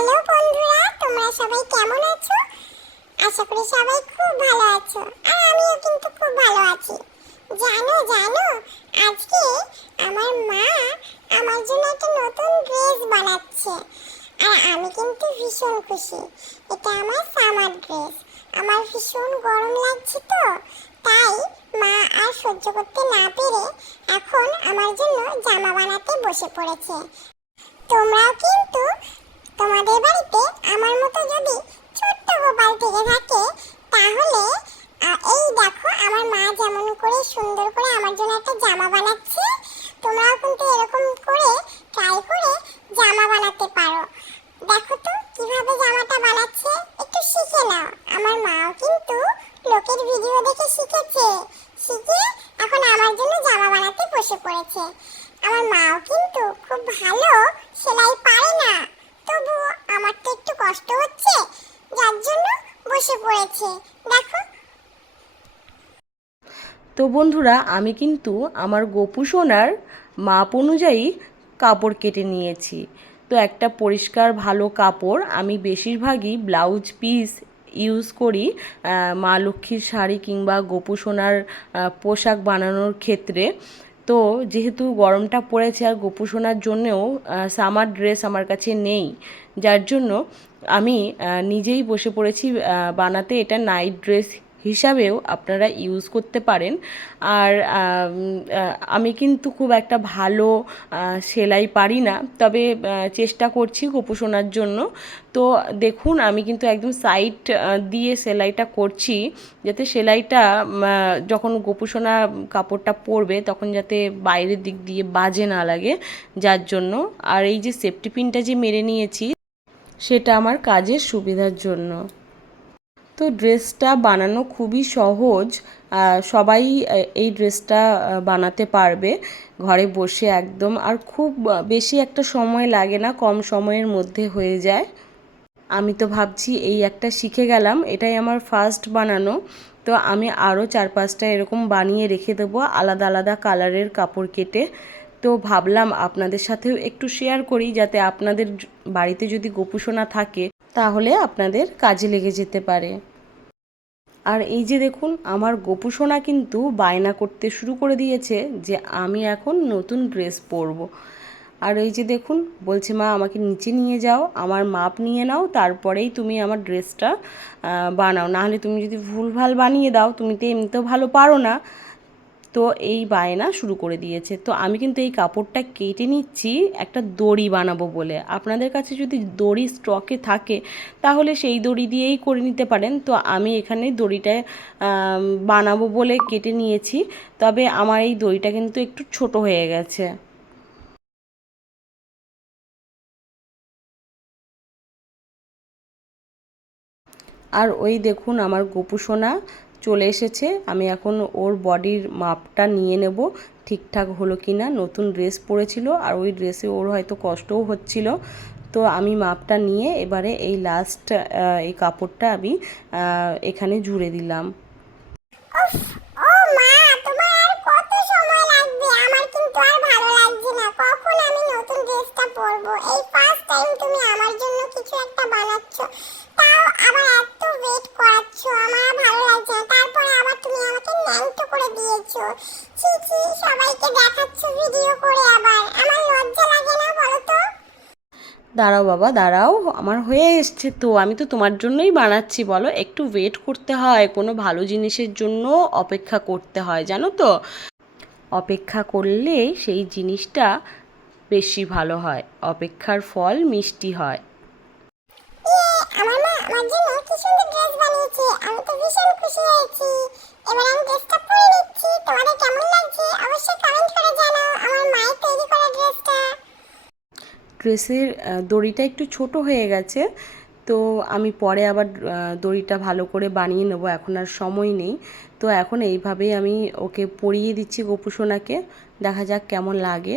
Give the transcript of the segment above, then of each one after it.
Hello বন্ধুরা, তোমরা সবাই কেমন আছো? আশা করি সবাই খুব ভালো আছো, আর আমিও কিন্তু খুব ভালো আছি। জানো জানো, আজকে আমার মা আমার জন্য একটা নতুন ড্রেস বানাচ্ছে, আর আমি কিন্তু ভীষণ খুশি। এটা আমার সামার ড্রেস। আমার ভীষণ গরম লাগছে তো, তাই মা আর সহ্য করতে না পেরে এখন আমার জন্য জামা বানাতে বসে পড়েছে। তোমরাও কিন্তু তোমাদের বাড়িতে আমার মতো যদি ছোট্ট গোপাল থেকে থাকে তাহলে আহ, এই দেখো আমার মা যেমন করে সুন্দর করে আমার জন্য একটা জামা বানাচ্ছে তোমরাও কিন্তু এরকম করে ট্রাই করে জামা বানাতে পারো দেখো তো কীভাবে জামাটা বানাচ্ছে একটু শিখে নাও আমার মাও কিন্তু লোকের ভিডিও দেখে শিখেছে শিখে এখন আমার জন্য জামা বানাতে বসে পড়েছে আমার মাও কিন্তু খুব ভালো, সেলাই পারে না। তবু আমার তো একটু কষ্ট হচ্ছে, যার জন্য বসে পড়েছে। দেখো। তো বন্ধুরা, আমি কিন্তু আমার গোপু সোনার মাপ অনুযায়ী কাপড় কেটে নিয়েছি। তো একটা পরিষ্কার, ভালো কাপড় আমি বেশিরভাগই ব্লাউজ পিস ইউজ করি মা লক্ষ্মীর শাড়ি কিংবা গোপু সোনার পোশাক বানানোর ক্ষেত্রে। তো যেহেতু গরমটা পড়েছে আর গোপু জন্যেও সামার ড্রেস আমার কাছে নেই। যার জন্য আমি নিজেই বসে পড়েছি বানাতে। এটা নাইট ড্রেস হিসাবেও আপনারা ইউজ করতে পারেন। আর, আমি কিন্তু খুব একটা ভালো সেলাই পারি না। তবে চেষ্টা করছি গোপোষণার জন্য। তো দেখুন, আমি কিন্তু একদম সাইড দিয়ে সেলাইটা করছি। যাতে সেলাইটা যখন গোপোষণা কাপড়টা পরবে, তখন যাতে বাইরের দিক দিয়ে বাজে না লাগে, যার জন্য। আর এই যে সেফটি পিনটা যে মেরে নিয়েছি, সেটা আমার কাজের সুবিধার জন্য। তো ড্রেসটা বানানো খুবই সহজ সবাই এই ড্রেসটা বানাতে পারবে ঘরে বসে একদম। আর খুব বেশি একটা সময় লাগে না, কম সময়ের মধ্যে হয়ে যায়। আমি তো ভাবছি এই একটা শিখে গেলাম, এটাই আমার ফার্স্ট বানানো। তো আমি আরও চার পাঁচটা এরকম বানিয়ে রেখে দেবো, আলাদা আলাদা কালারের কাপড় কেটে। তো ভাবলাম আপনাদের সাথেও একটু শেয়ার করি, যাতে আপনাদের বাড়িতে যদি গোপুসোনা থাকে, তাহলে আপনাদের কাজে লেগে যেতে পারে। আর এই যে দেখুন, আমার গোপুসোনা কিন্তু বায়না করতে শুরু করে দিয়েছে যে আমি এখন নতুন ড্রেস পরবো। আর এই যে দেখুন, বলছে, মা, আমাকে নিচে নিয়ে যাও, আমার মাপ নিয়ে নাও, তারপরেই তুমি আমার ড্রেসটা বানাও। নাহলে তুমি যদি ভুলভাল বানিয়ে দাও, তুমি তো এমনিতেও ভালো পারো না। তো এই বায়না শুরু করে দিয়েছে। তো আমি কিন্তু এই কাপড়টা কেটে নিচ্ছি, একটা দড়ি বানাবো বলে। আপনাদের কাছে যদি দড়ি স্টকে থাকে, তাহলে সেই দড়ি দিয়েই করে নিতে পারেন। তো আমি এখানে দড়িটা বানাবো বলে কেটে নিয়েছি। তবে আমার এই দড়িটা কিন্তু একটু ছোট হয়ে গেছে। আর ওই দেখুন আমার গোপু সোনা চলে এসেছে। আমি এখন ওর বডির মাপটা নিয়ে নেব, ঠিকঠাক হলো কি না নতুন ড্রেস পরেছিল আর ওই ড্রেসে ওর হয়তো কষ্টও হচ্ছিল। তো আমি মাপটা নিয়ে এবারে এই লাস্ট এই কাপড়টা আমি এখানে জুড়ে দিলাম। আমার জন্য কিছু একটা বানাচ্ছ। তাও আবার সবাইকে দেখাচ্ছ ভিডিও করে আবার। আমার লজ্জা লাগে না বলো তো দাঁড়াও বাবা, দাঁড়াও, আমার হয়ে এসছে তো, আমি তো তোমার জন্যই বানাচ্ছি, বলো। একটু ওয়েট করতে হয়, কোনো ভালো জিনিসের জন্য অপেক্ষা করতে হয়, জানো তো? অপেক্ষা করলে সেই জিনিসটা বেশি ভালো হয়, অপেক্ষার ফল মিষ্টি হয়। আমার জন্য কি সুন্দর ড্রেস বানিয়েছে। আমি তো ভীষণ খুশি হয়েছি। এবার আমি ড্রেসটা পরে নিচ্ছি। তোমাদের কেমন লাগছে? অবশ্যই কমেন্ট করে জানাও আমার মায়ের তৈরি করা ড্রেসটা ড্রেসের দড়িটা একটু ছোট হয়ে গেছে। তো আমি পরে আবার দড়িটা ভালো করে বানিয়ে নেব। এখন আর সময় নেই। তো এখন এইভাবেই আমি ওকে পরিয়ে দিচ্ছি গোপুসোনাকে। দেখা যাক কেমন লাগে।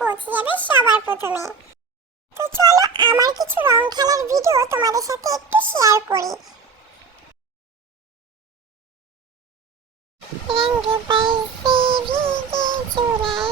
পৌঁছে যাবে সবার প্রথমে। তো চলো, আমার কিছু রং খেলার ভিডিও তোমাদের সাথে একটু শেয়ার করি। रंग बरसे भीगे চুরাই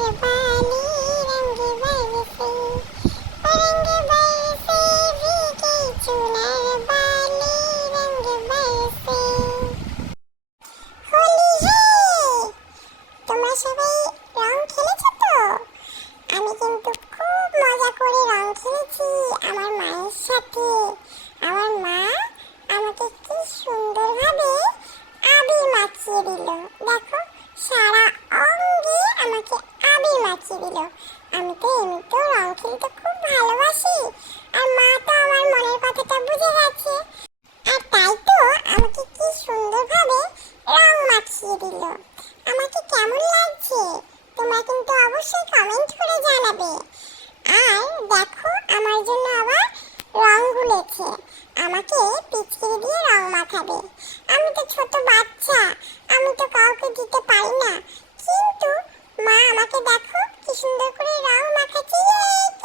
হয়েছে আমাকে পিচকিরি দিয়ে রং মাখাবে। আমি তো ছোট বাচ্চা, আমি তো কাউকে দিতে পারি না। কিন্তু মা আমাকে দেখো, কি সুন্দর করে রং মাখাচ্ছে ইয়ে!